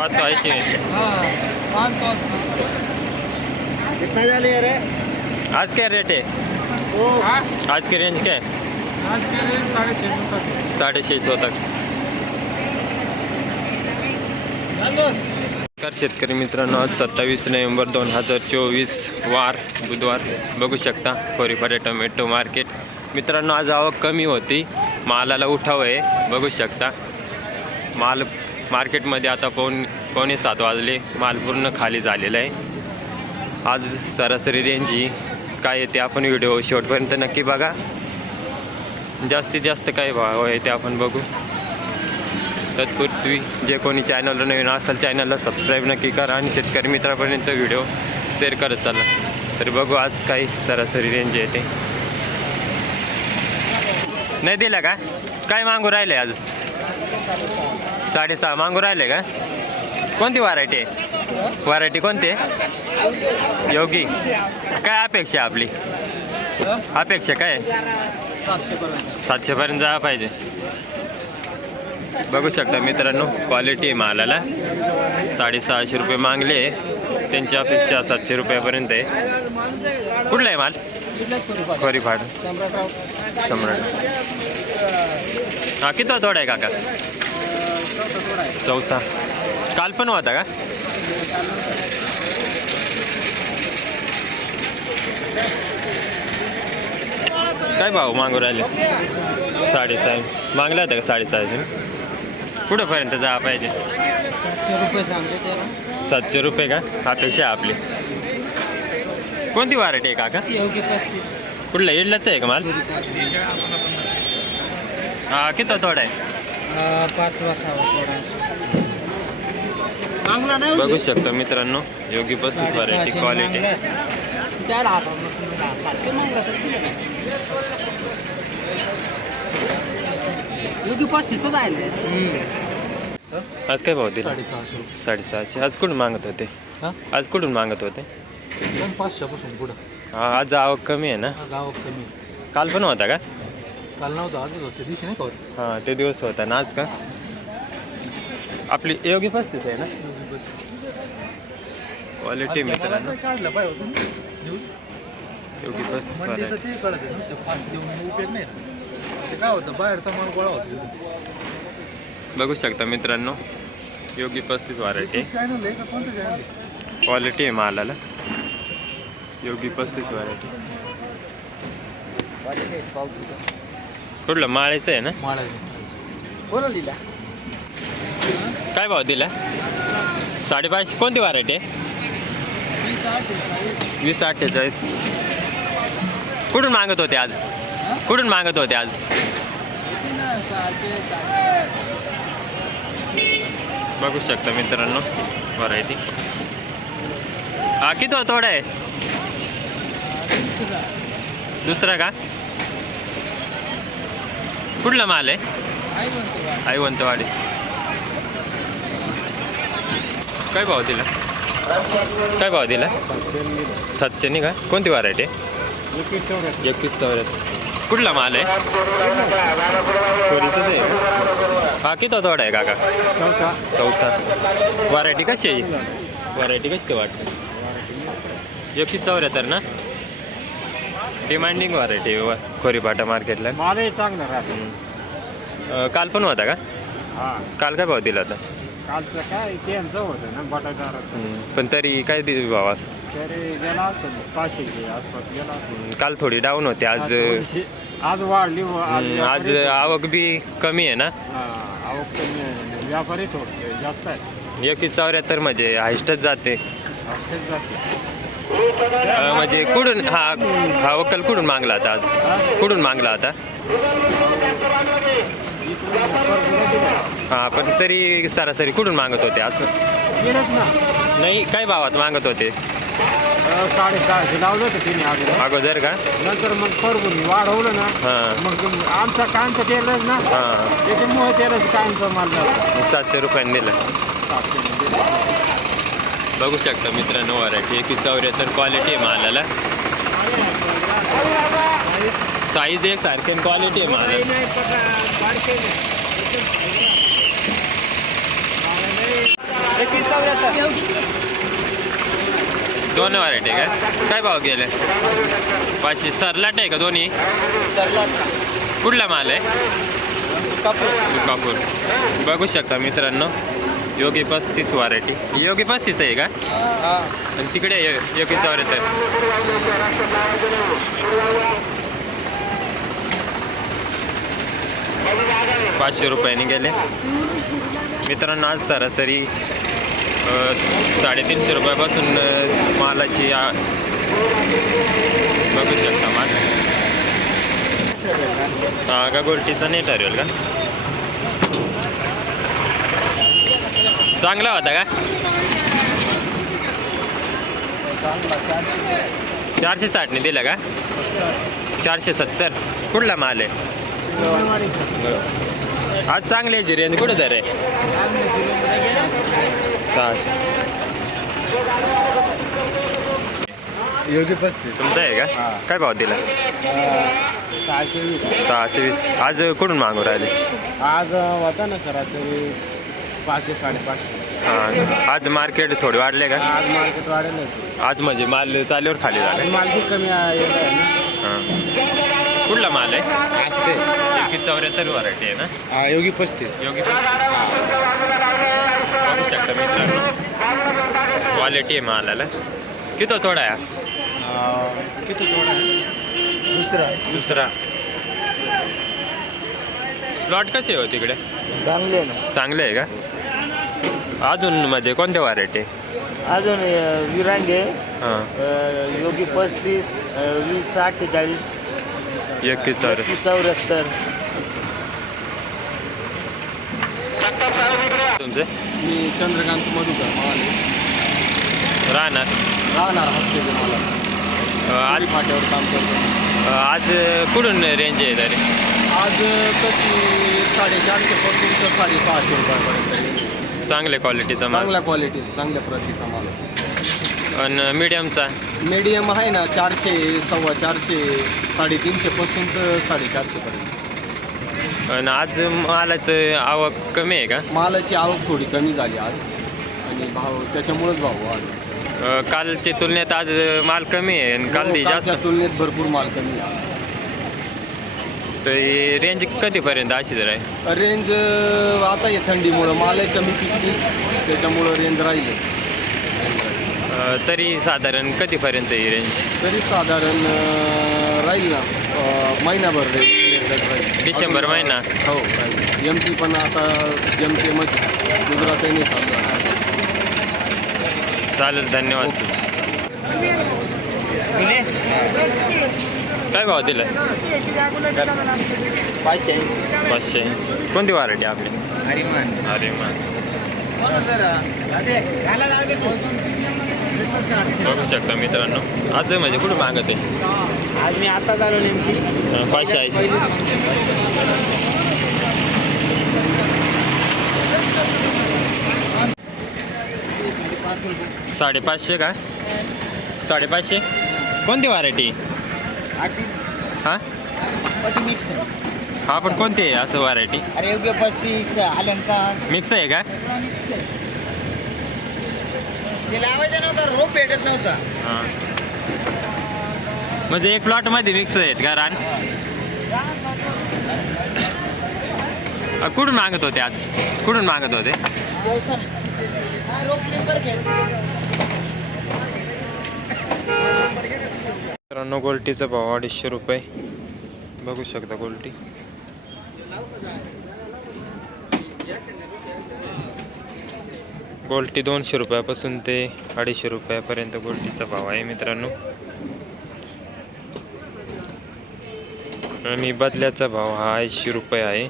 580 हाँ 580 कितना जाली है रे? आज क्या रेट है? हाँ आज की रेंज क्या है? आज के रेंज 650 तक है 650 तक. तर शेतकरी मित्रांनो आज 27 नोव्हेंबर 2024 वार बुधवार बघू शकता खोरीपाडा टोमॅटो मार्केट. मित्रांनो आज आवक कमी होती, मालाला उठाव आहे बघू शकता. माल मार्केटमध्ये आता पावणे 7 वाजले, माल पूर्ण खाली झालेला आहे. आज सरासरी रेंज ही काय आहे ते आपण व्हिडिओ शेवटपर्यंत नक्की बघा. जास्तीत जास्त काय भाव आहे ते आपण बघू. तत्पूर्वी जे कोणी चॅनलला नवीन असेल चॅनलला सबस्क्राईब नक्की करा आणि शेतकरी मित्रापर्यंत व्हिडिओ शेअर करत चला. तर बघू आज काही सरासरी रेंज येते. नाही दिला का? काय मागू राहिले आज? 6.5 मागू राहिले का? कोणती व्हरायटी आहे? व्हरायटी कोणती आहे? योगी. काय अपेक्षा आपली? अपेक्षा काय? 700 पर्यंत जा पाहिजे. बघू शकता मित्रांनो क्वालिटी आहे मालाला. 650 रुपये मागले, त्यांची अपेक्षा 700 रुपयापर्यंत आहे. कुठला आहे माल? खोरीपाड सम्राट. हा किती तोडा आहे काका? चौथा. काल पण होता का? काय भाव मागू राहिले? 6.5 मागला होता का? 6.5. कुठंपर्यंत जा पाहिजे? 700 रुपये सांगते त्याला. 700 रुपये का अपेक्षा आहे आपली? कोणती व्हरायटी आहे काका? योगी 35. कुठला इडलाच आहे का माल? हा किती तोडा आहे? 5वा 6वा मागला नाही. बघू शकता मित्रांनो योगी 35 व्हरायटी क्वालिटी. त्याला हातात 700 मागला तर योगी 35च आहे. आज काय भाव दिला? 650. आज कुठून मागत होते? आज कुठून मागत होते? 500 पासून पुढं. हा आज आवक कमी आहे ना? गाव कमी. काल पण होता का? काल नव्हतं आजच होते दिवशी नाही का होत. हां ते दिवस होता ना. आज का आपली योगी 35 आहे ना क्वालिटी मित्रांनो. काढलं पाहिजे होतं न्यूज. योगी 35 मंडीचं ते कळत आहे नुसतं फास्ट देऊन उपयोग नाही ना. ते काय होतं बाहेरचा माल गोळा होतो. बघू शकता मित्रांनो योगी 35 व्हरायटी चॅनल आहे का कोणतं चॅनल? क्वालिटी आहे मालाला. योगी 35 व्हरायटी. कुठलं माळेचं आहे ना? कोणाला दिला? काय भाव दिला? 550. कोणती व्हरायटी आहे? 2048. कुठून मागत होते आज? कुठून मागत होते आज? बघू शकता मित्रांनो व्हरायटी. हा किती थोडा आहे? दुसरा का? कुठला माल आहे? आईवंतवाडी. काय भाव दिला? काय भाव दिला? 700 नाही का? कोणती व्हरायटी आहे? 21 कुठला माल आहे? कोरीचंच आहे. हा किती थोडा आहे काका? चौथा. व्हरायटी कशी आहे? व्हरायटी कशी वाटते? 21 ना? डिमांडिंग व्हरायटी खोरीपाटा मार्केटला. मालही चांगलं राहतं. काल पण होता का? हां काल काय भाव दिला होता? कालचं काय त्यांचं होतं ना बटाटाराचं. पण तरी काय दिली भावा? तरी गेला असेल 500 आसपास गेला असेल. काल थोडी डाऊन होती. आज आज वाढली. आज आवक बी कमी आहे ना? आवक कमी आहे. व्यापारी थोडंसं जास्त आहे. 21 म्हणजे हायस्टच जाते. जास्तीत जास्त म्हणजे कुठून हा वक्कल कुठून मागला होता आज? कुठून मागला होता? हां पण तरी सरासरी कुठून मागत होते आज? नाही काय भावात मागत होते? 650 लावलं होतं तिने अगोदर का? नंतर मग परभणी वाढवलं ना. हां मग आमचा कांचं तेलच ना. हां त्याच्यामुळे तेलच कांचं माल 700 रुपयांनी दिलं. बघू शकता मित्रांनो व्हरायटी 21 क्वालिटी आहे मालाला. साईज एक सारखी क्वालिटी आहे मालाला. दोन व्हरायटी काय काय भाव गेले 500 सरलाट आहे का दोन्ही कुठला माल आहे कापूर बघू शकता मित्रांनो योगी 35 व्हरायटी योगी 35 आहे का आणि तिकडे योगी 74 500 रुपयांनी गेले मित्रांनो आज सरासरी 350 रुपयापासून मालाची बघू शकता माल हा का गोल्टीचा नाही ठरवेल का चांगला होता का 460 ने दिला का 470 कुठला माल आहे आज चांगली आहे रेंज कुठे दर आहे 600 योगी 35 तुमचा आहे का काय भाव दिला 620 620 आज कुठून मागू राहिले आज होता ना सरासरी 500 550 हां आज मार्केट थोडे वाढले का आज मार्केट वाढेल आज म्हणजे माल चालीवर खाली झाले माल खूप कमी आहे ना हां कुठला माल आहे असते योगी 74 व्हरायटी आहे ना योगी 35 योगी बघू शकता मित्रांनो क्वालिटी आहे मालाला किती थोडा आहे किती थोडा दुसरा प्लॉट कसे हो तिकडे चांगले ना चांगले आहे का अजून म्हणजे कोणत्या व्हरायटी अजून विरांगे हां योगी 35 20 48 74 74 तुमचे मी चंद्रकांत मधुकर राहणार हॉस्टेल मला आज फाट्यावर काम करतो आज कुठून रेंज आहे तरी आज कशी 450 पासून तर 650 रुपयापर्यंत चांगल्या क्वालिटीचा माल चांगल्या क्वालिटीचा चांगल्या प्रतीचा माल आणि मीडियमचा मीडियम आहे ना 400 450 350 पासून तर 450 पर्यंत आणि आज मालाचं आवक कमी आहे का मालाची आवक थोडी कमी झाली आज आणि भाव त्याच्यामुळेच भाव वाढला कालच्या तुलनेत आज माल कमी आहे आणि काल ती जास्त कालच्या तुलनेत भरपूर माल कमी आहे तर रेंज कधीपर्यंत अशीच राहील रेंज आता हे थंडीमुळं मालही कमी पिकतील त्याच्यामुळं रेंज राहीलच तरी साधारण कधीपर्यंत ही रेंज तरी साधारण राहील ना महिनाभर रेंज राहील डिसेंबर महिना हो एम पी पण आता एम पी एमच गुजरातही नाही चालू चालेल धन्यवाद काय भाव दिला 500 कोणती व्हरायटी आपली अरे मान बघू शकता मित्रांनो आज म्हणजे कुठं मागत आहे आज मी आता चालू नेमकी 580 550 का 550 कोणती व्हरायटी हां मिक्स आहे हा पण कोणती आहे असं व्हरायटी अरे योग्य 35 अलंकार मिक्स आहे का ते लावायचं नव्हतं रोप भेटत नव्हता हां म्हणजे एक प्लॉटमध्ये मिक्स आहेत का रान कुठून मागत होते आज कुठून मागत होते मित्रांनो गोल्टीचा भाव 250 रुपये बघू शकता गोल्टी गोल्टी 200 रुपयापासून ते 250 रुपयापर्यंत गोल्टीचा भाव आहे मित्रांनो आणि बदल्याचा भाव हा 80 रुपये आहे